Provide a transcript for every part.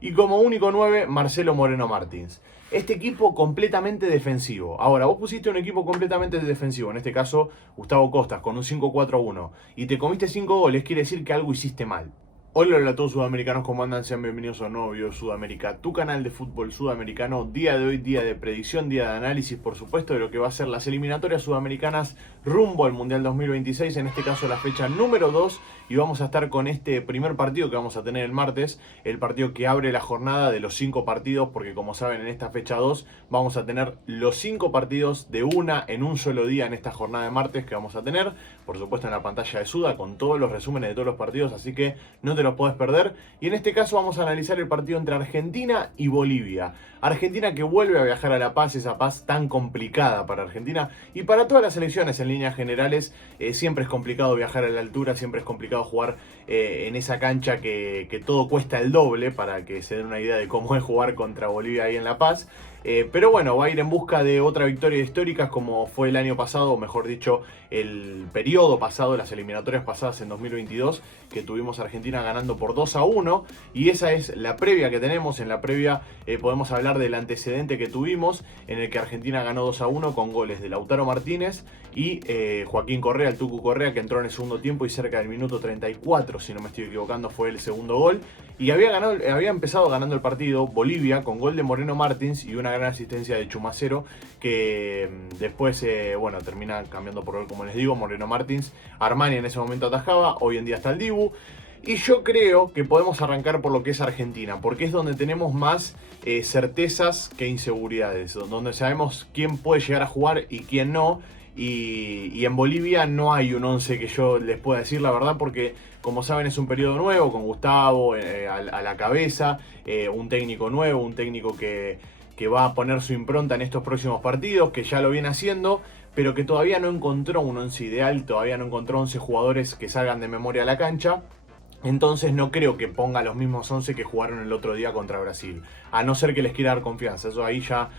Y como único 9, Marcelo Moreno Martins. Este equipo completamente defensivo. Ahora, vos pusiste un equipo completamente defensivo, en este caso Gustavo Costas, con un 5-4-1, y te comiste 5 goles, quiere decir que algo hiciste mal. Hola a todos sudamericanos, ¿cómo andan? Sean bienvenidos a un nuevo video de Sudamérica, tu canal de fútbol sudamericano. Día de hoy, día de predicción, día de análisis, por supuesto, de lo que va a ser las eliminatorias sudamericanas rumbo al Mundial 2026, en este caso la fecha número 2, y vamos a estar con este primer partido que vamos a tener el martes, el partido que abre la jornada de los 5 partidos, porque como saben, en esta fecha 2 vamos a tener los 5 partidos de una en un solo día en esta jornada de martes que vamos a tener, por supuesto en la pantalla de Suda, con todos los resúmenes de todos los partidos, así que no te lo puedes perder. Y en este caso vamos a analizar el partido entre Argentina y Bolivia. Argentina que vuelve a viajar a La Paz, esa Paz tan complicada para Argentina y para todas las selecciones en líneas generales. Siempre es complicado viajar a la altura, siempre es complicado jugar en esa cancha que todo cuesta el doble, para que se den una idea de cómo es jugar contra Bolivia ahí en La Paz. Pero bueno, va a ir en busca de otra victoria histórica como fue el año pasado, o mejor dicho, el periodo pasado, las eliminatorias pasadas en 2022, que tuvimos a Argentina ganando por 2-1, y esa es la previa que tenemos. En la previa podemos hablar del antecedente que tuvimos, en el que Argentina ganó 2-1 con goles de Lautaro Martínez y Joaquín Correa, el Tucu Correa, que entró en el segundo tiempo y cerca del minuto 34, si no me estoy equivocando, fue el segundo gol. Y había empezado ganando el partido Bolivia con gol de Moreno Martins y una gran asistencia de Chumacero, que después bueno, termina cambiando por gol, como les digo, Moreno Martins. Armani en ese momento atajaba, hoy en día está el Dibu. Y yo creo que podemos arrancar por lo que es Argentina, porque es donde tenemos más certezas que inseguridades, donde sabemos quién puede llegar a jugar y quién no. Y en Bolivia no hay un 11 que yo les pueda decir la verdad, porque como saben es un periodo nuevo, con Gustavo a la cabeza, un técnico nuevo, un técnico que va a poner su impronta en estos próximos partidos, que ya lo viene haciendo, pero que todavía no encontró un 11 ideal, todavía no encontró 11 jugadores que salgan de memoria a la cancha. Entonces no creo que ponga los mismos 11 que jugaron el otro día contra Brasil, a no ser que les quiera dar confianza. Eso ahí ya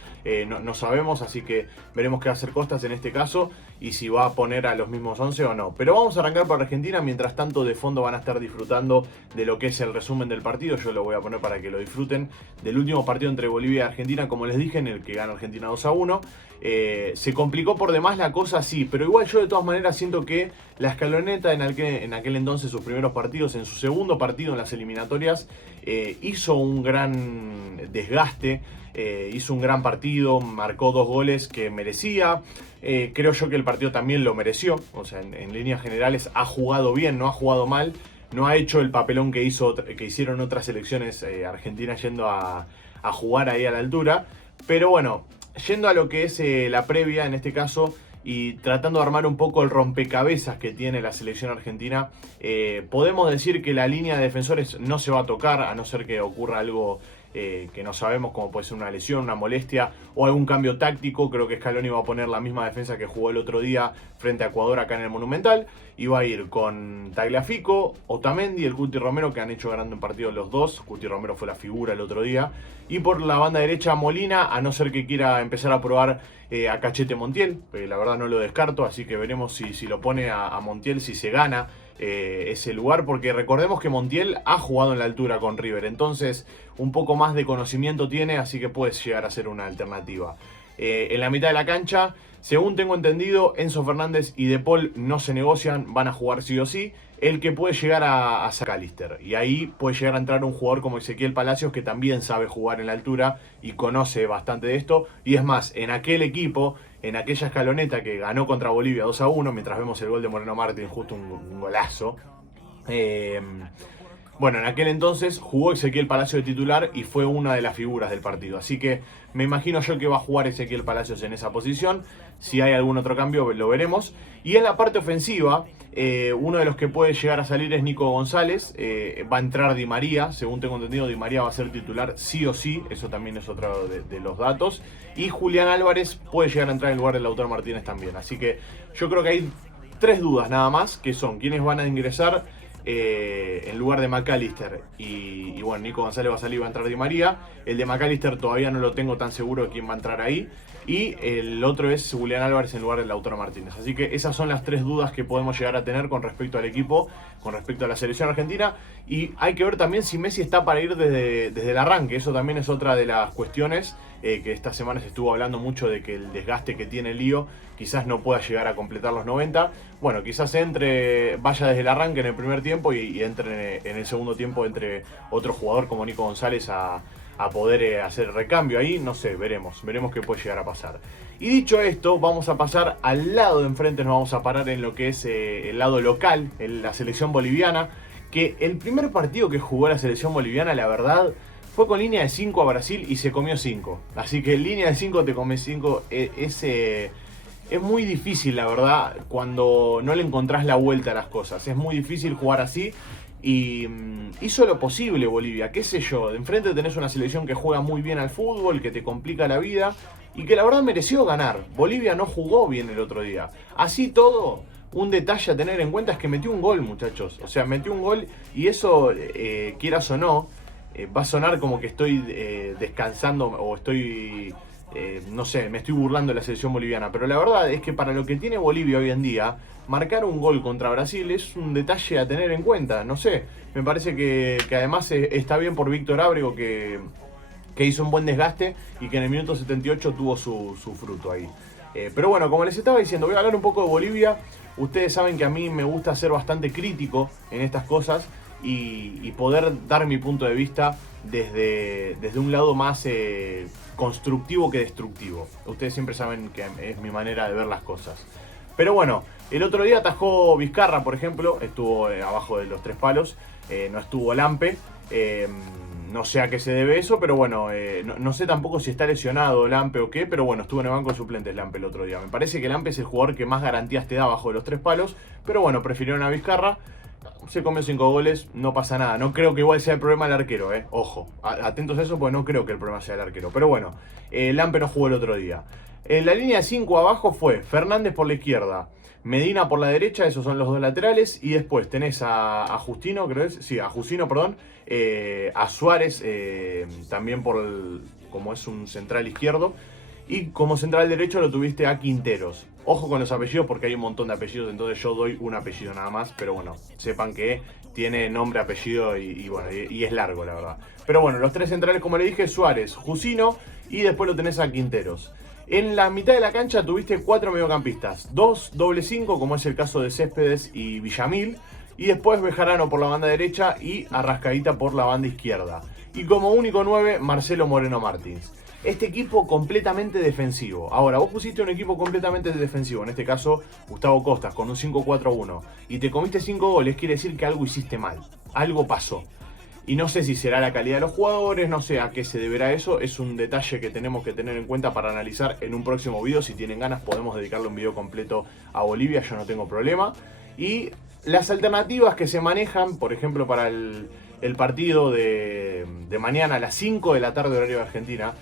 no sabemos, así que veremos qué va a hacer Costas en este caso y si va a poner a los mismos 11 o no. Pero vamos a arrancar por Argentina, mientras tanto de fondo van a estar disfrutando de lo que es el resumen del partido. Yo lo voy a poner para que lo disfruten, del último partido entre Bolivia y Argentina, como les dije, en el que gana Argentina 2-1. Se complicó por demás la cosa, sí, pero igual yo de todas maneras siento que la escaloneta en aquel entonces, sus primeros partidos, en su segundo partido en las eliminatorias, hizo un gran desgaste, hizo un gran partido, marcó 2 goles que merecía. Creo yo que el partido también lo mereció, o sea, en líneas generales ha jugado bien, no ha jugado mal, no ha hecho el papelón que hicieron otras selecciones argentinas yendo a jugar ahí a la altura. Pero bueno, yendo a lo que es la previa en este caso, y tratando de armar un poco el rompecabezas que tiene la selección argentina, podemos decir que la línea de defensores no se va a tocar, a no ser que ocurra algo que no sabemos, como puede ser una lesión, una molestia o algún cambio táctico. Creo que Scaloni va a poner la misma defensa que jugó el otro día frente a Ecuador acá en el Monumental, y va a ir con Tagliafico, Otamendi, el Cuti Romero, que han hecho ganando un partido los dos. Cuti Romero fue la figura el otro día. Y por la banda derecha Molina, a no ser que quiera empezar a probar a Cachete Montiel, la verdad no lo descarto, así que veremos si lo pone a Montiel, si se gana ese lugar, porque recordemos que Montiel ha jugado en la altura con River, entonces un poco más de conocimiento tiene, así que puede llegar a ser una alternativa. En la mitad de la cancha, según tengo entendido, Enzo Fernández y De Paul no se negocian, van a jugar sí o sí. El que puede llegar a McAllister, y ahí puede llegar a entrar un jugador como Ezequiel Palacios, que también sabe jugar en la altura y conoce bastante de esto. Y es más, en aquel equipo, en aquella escaloneta que ganó contra Bolivia 2-1, mientras vemos el gol de Moreno Martins, justo un golazo. Bueno, en aquel entonces jugó Ezequiel Palacios de titular y fue una de las figuras del partido. Así que me imagino yo que va a jugar Ezequiel Palacios en esa posición. Si hay algún otro cambio lo veremos. Y en la parte ofensiva, uno de los que puede llegar a salir es Nico González. Va a entrar Di María. Según tengo entendido, Di María va a ser titular sí o sí. Eso también es otro de los datos. Y Julián Álvarez puede llegar a entrar en lugar de Lautaro Martínez también. Así que yo creo que hay 3 dudas nada más, que son quiénes van a ingresar en lugar de McAllister y bueno, Nico González va a salir, va a entrar Di María. El de McAllister todavía no lo tengo tan seguro de quién va a entrar ahí. Y el otro es Julián Álvarez en lugar de Lautaro Martínez. Así que esas son las tres dudas que podemos llegar a tener con respecto al equipo, con respecto a la selección argentina. Y hay que ver también si Messi está para ir desde el arranque. Eso también es otra de las cuestiones que esta semana se estuvo hablando mucho de que el desgaste que tiene Lío quizás no pueda llegar a completar los 90. Bueno, quizás vaya desde el arranque en el primer tiempo y entre en el segundo tiempo entre otro jugador como Nico González a poder hacer recambio ahí, no sé, veremos qué puede llegar a pasar. Y dicho esto, vamos a pasar al lado de enfrente, nos vamos a parar en lo que es el lado local, en la selección boliviana, que el primer partido que jugó la selección boliviana, la verdad, fue con línea de 5 a Brasil y se comió 5. Así que en línea de 5 te comes 5, es muy difícil, la verdad, cuando no le encontrás la vuelta a las cosas. Es muy difícil jugar así. Y hizo lo posible Bolivia, qué sé yo, de enfrente tenés una selección que juega muy bien al fútbol, que te complica la vida y que la verdad mereció ganar. Bolivia no jugó bien el otro día. Así todo, un detalle a tener en cuenta es que metió un gol, muchachos. O sea, metió un gol y eso, quieras o no, va a sonar como que estoy descansando o estoy... no sé, me estoy burlando de la selección boliviana, pero la verdad es que para lo que tiene Bolivia hoy en día, marcar un gol contra Brasil es un detalle a tener en cuenta. No sé, me parece que además está bien por Víctor Ábrego, que hizo un buen desgaste y que en el minuto 78 tuvo su fruto ahí. Pero bueno, como les estaba diciendo, voy a hablar un poco de Bolivia. Ustedes saben que a mí me gusta ser bastante crítico en estas cosas y poder dar mi punto de vista desde un lado más constructivo que destructivo. Ustedes siempre saben que es mi manera de ver las cosas. Pero bueno, el otro día atajó Vizcarra, por ejemplo, estuvo abajo de los 3 palos, no estuvo Lampe, no sé a qué se debe eso, pero bueno, no sé tampoco si está lesionado Lampe o qué, pero bueno, estuvo en el banco de suplentes Lampe el otro día. Me parece que Lampe es el jugador que más garantías te da abajo de los 3 palos, pero bueno, prefirieron a Vizcarra. Se comió 5 goles, no pasa nada. No creo que igual sea el problema el arquero, ojo. Atentos a eso porque no creo que el problema sea el arquero. Pero bueno, Lampe no jugó el otro día. En la línea de 5 abajo fue Fernández por la izquierda, Medina por la derecha, esos son los dos laterales. Y después tenés a Justino, creo que es. Sí, a Justino, perdón. A Suárez también como es un central izquierdo. Y como central derecho lo tuviste a Quinteros. Ojo con los apellidos porque hay un montón de apellidos, entonces yo doy un apellido nada más. Pero bueno, sepan que tiene nombre, apellido y es largo, la verdad. Pero bueno, los 3 centrales, como le dije, Suárez, Jusino y después lo tenés a Quinteros. En la mitad de la cancha tuviste 4 mediocampistas, 2 doble 5, como es el caso de Céspedes y Villamil. Y después Bejarano por la banda derecha y Arrascaíta por la banda izquierda. Y como único 9, Marcelo Moreno Martins. Este equipo completamente defensivo. Ahora, vos pusiste un equipo completamente defensivo, en este caso Gustavo Costas, con un 5-4-1, y te comiste 5 goles, quiere decir que algo hiciste mal, algo pasó. Y no sé si será la calidad de los jugadores, no sé a qué se deberá eso, es un detalle que tenemos que tener en cuenta para analizar en un próximo video. Si tienen ganas podemos dedicarle un video completo a Bolivia, yo no tengo problema. Y las alternativas que se manejan, por ejemplo para el partido de mañana a las 5 de la tarde horario de Argentina,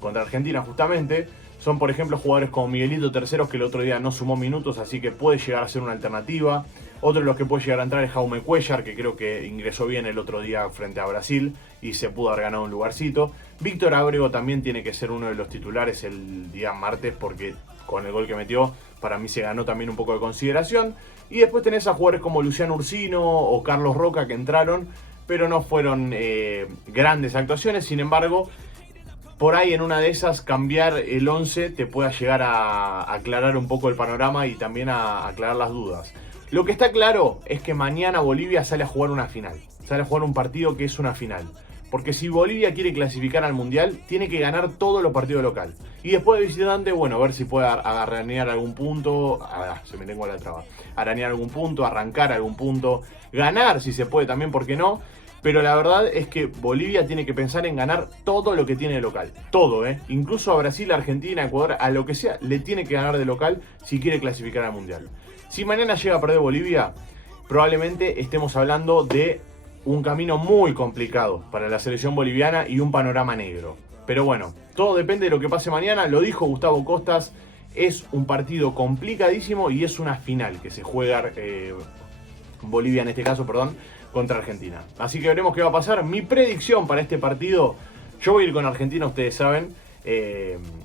contra Argentina justamente, son por ejemplo jugadores como Miguelito Terceros, que el otro día no sumó minutos, así que puede llegar a ser una alternativa. Otro de los que puede llegar a entrar es Jaume Cuellar, que creo que ingresó bien el otro día frente a Brasil y se pudo haber ganado un lugarcito. Víctor Ábrego también tiene que ser uno de los titulares el día martes, porque con el gol que metió para mí se ganó también un poco de consideración. Y después tenés a jugadores como Luciano Ursino o Carlos Roca, que entraron pero no fueron grandes actuaciones. Sin embargo, por ahí en una de esas cambiar el 11 te pueda llegar a aclarar un poco el panorama y también a aclarar las dudas. Lo que está claro es que mañana Bolivia sale a jugar una final, sale a jugar un partido que es una final. Porque si Bolivia quiere clasificar al Mundial, tiene que ganar todos los partidos local. Y después de visitante, bueno, a ver si puede arañar algún punto. Se me tengo la traba. Arañar algún punto, arrancar algún punto. Ganar si se puede también, ¿por qué no? Pero la verdad es que Bolivia tiene que pensar en ganar todo lo que tiene de local. Todo, incluso a Brasil, Argentina, Ecuador, a lo que sea, le tiene que ganar de local si quiere clasificar al Mundial. Si mañana llega a perder Bolivia, probablemente estemos hablando de un camino muy complicado para la selección boliviana y un panorama negro. Pero bueno, todo depende de lo que pase mañana. Lo dijo Gustavo Costas, es un partido complicadísimo y es una final que se juega Bolivia en este caso, perdón, contra Argentina. Así que veremos qué va a pasar. Mi predicción para este partido, yo voy a ir con Argentina, ustedes saben.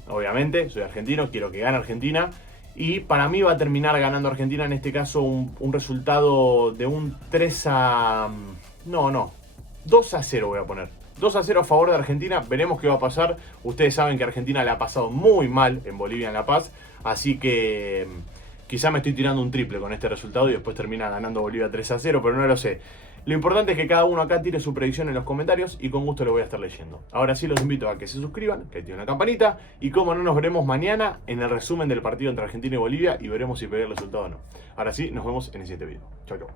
Obviamente, soy argentino, quiero que gane Argentina. Y para mí va a terminar ganando Argentina, en este caso un resultado de un 2-0 voy a poner. 2-0 a favor de Argentina, veremos qué va a pasar. Ustedes saben que Argentina le ha pasado muy mal en Bolivia, en La Paz. Así que quizá me estoy tirando un triple con este resultado y después termina ganando Bolivia 3-0, pero no lo sé. Lo importante es que cada uno acá tire su predicción en los comentarios y con gusto lo voy a estar leyendo. Ahora sí los invito a que se suscriban, que activen la campanita y como no nos veremos mañana en el resumen del partido entre Argentina y Bolivia y veremos si pega el resultado o no. Ahora sí, nos vemos en el siguiente video. Chau, chau.